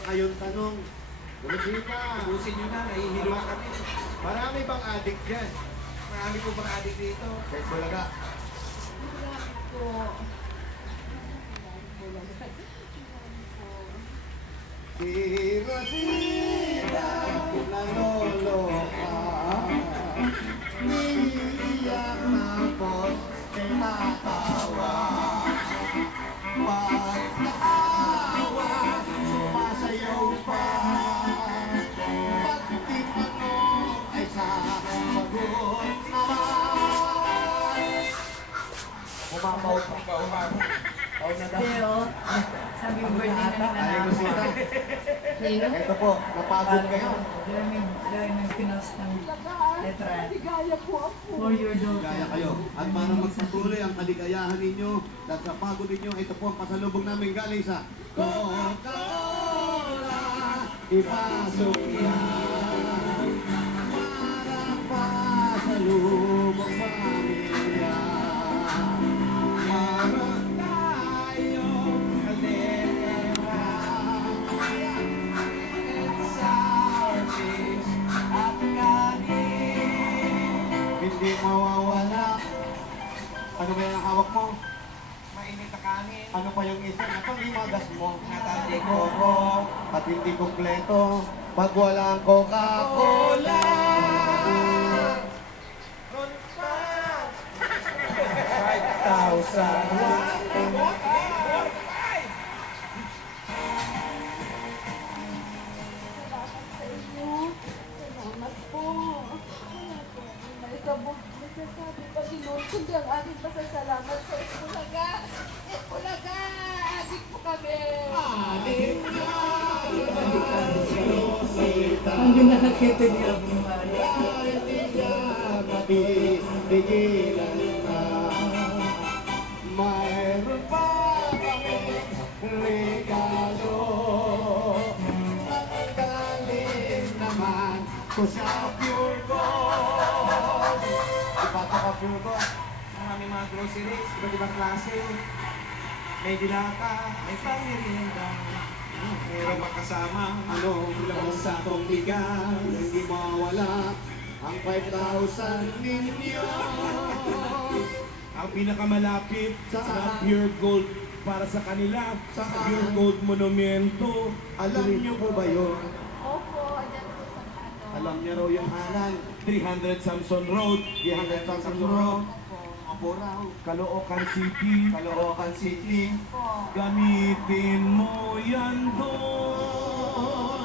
pa kayong tanong. Rosita. Ubusin nyo na, nahihilo na kami. Marami bang addict dyan? Marami po bang addict dito? Kahit bulaga. Marami po. Si Rosita, naloloka. Iiyak tapos tinatawa. Pag naawa, sumasayaw pa. Pag tinanong ay sasagot naman. Umapaw pa, umapaw. Pao na daw. Pero, sabi mo birthday na Ay, nila. Rosita. Sino? Ito po, napagod kayo. Dahil may pinos ng letra. For your daughter. Kaya kayo. At para magpatuloy ang kaligayahan ninyo, at sa pagod ninyo, ito po ang pasalubong namin galing sa Coca-Cola. Ipasok yan. Para pasalubong pamilya. Maroon tayong kalera. Selfish at kanin. Hindi mawawala. Ano ba yung hawak mo? Mainit na kanin. Ano pa yung isa? Napang imagas mo. Natali ko. Koko at hindi kompleto pag walang Coca-Cola. Ron pa! 5,000. Salamat po. May sabog masasabi pa Panginoon, kundi ang aking pasasalamat sa Ipulaga. Ipulaga! Adik po kami! Adik na! Ang ginakakita niya ang bumali. Dahil di niya mapipigilan na. Mayroon pa kami regalo. Ang galing naman ko sa Pure Gold. Ipata ka Pure Gold. Marami mga groceries, iba't ibang klase. May dilata, may pangirienda. Meron makasama. Ano lang sa tong bigas, hindi mawala ang 5,000 ninyo. Ang pinakamalapit Sa- sa Pure Gold para sa kanila, sa Sa- Pure Gold Monumento. Alam niyo po ba yun? Opo, dyan po sa ano. Alam niyo raw yung halang. 300 Samson Road, 300 Samson Road, Opo. Apurao, Caloocan City. Caloocan City. Opo. Gamitin mo yan doon.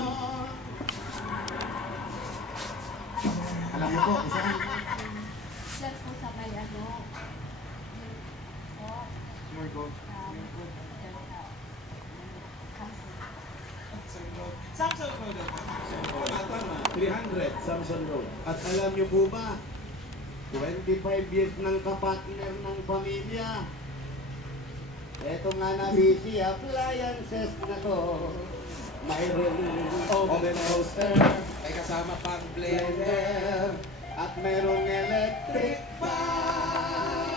Alam niyo po, saan? Dyan po sa may ano. Po. Pure Gold. Dyan sa. Samson Road ako. Tama, tama. 300 Samson Road. At alam niyo po ba, 25 years ng kapartner ng pamilya. Eto nga na busy appliances na to. Mayroon oven toaster, May kasama pang blender, at mayroong electric fan.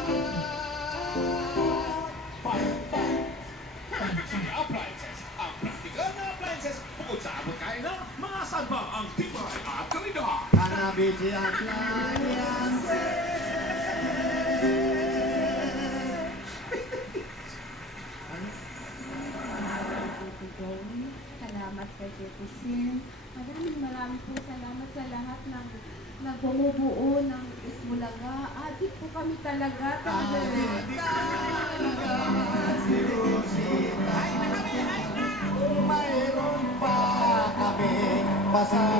Appliances. Ang praktikal na appliances bukod sa abot kaya na mga salba ang tibay at kalidad. Hanabishi appliances. Salamat kay Tito Sin. Maraming po salamat sa lahat ng bumubuo ng Ipulaga. Adik po kami talaga. Si Rosita, mayroon pa kami pasal.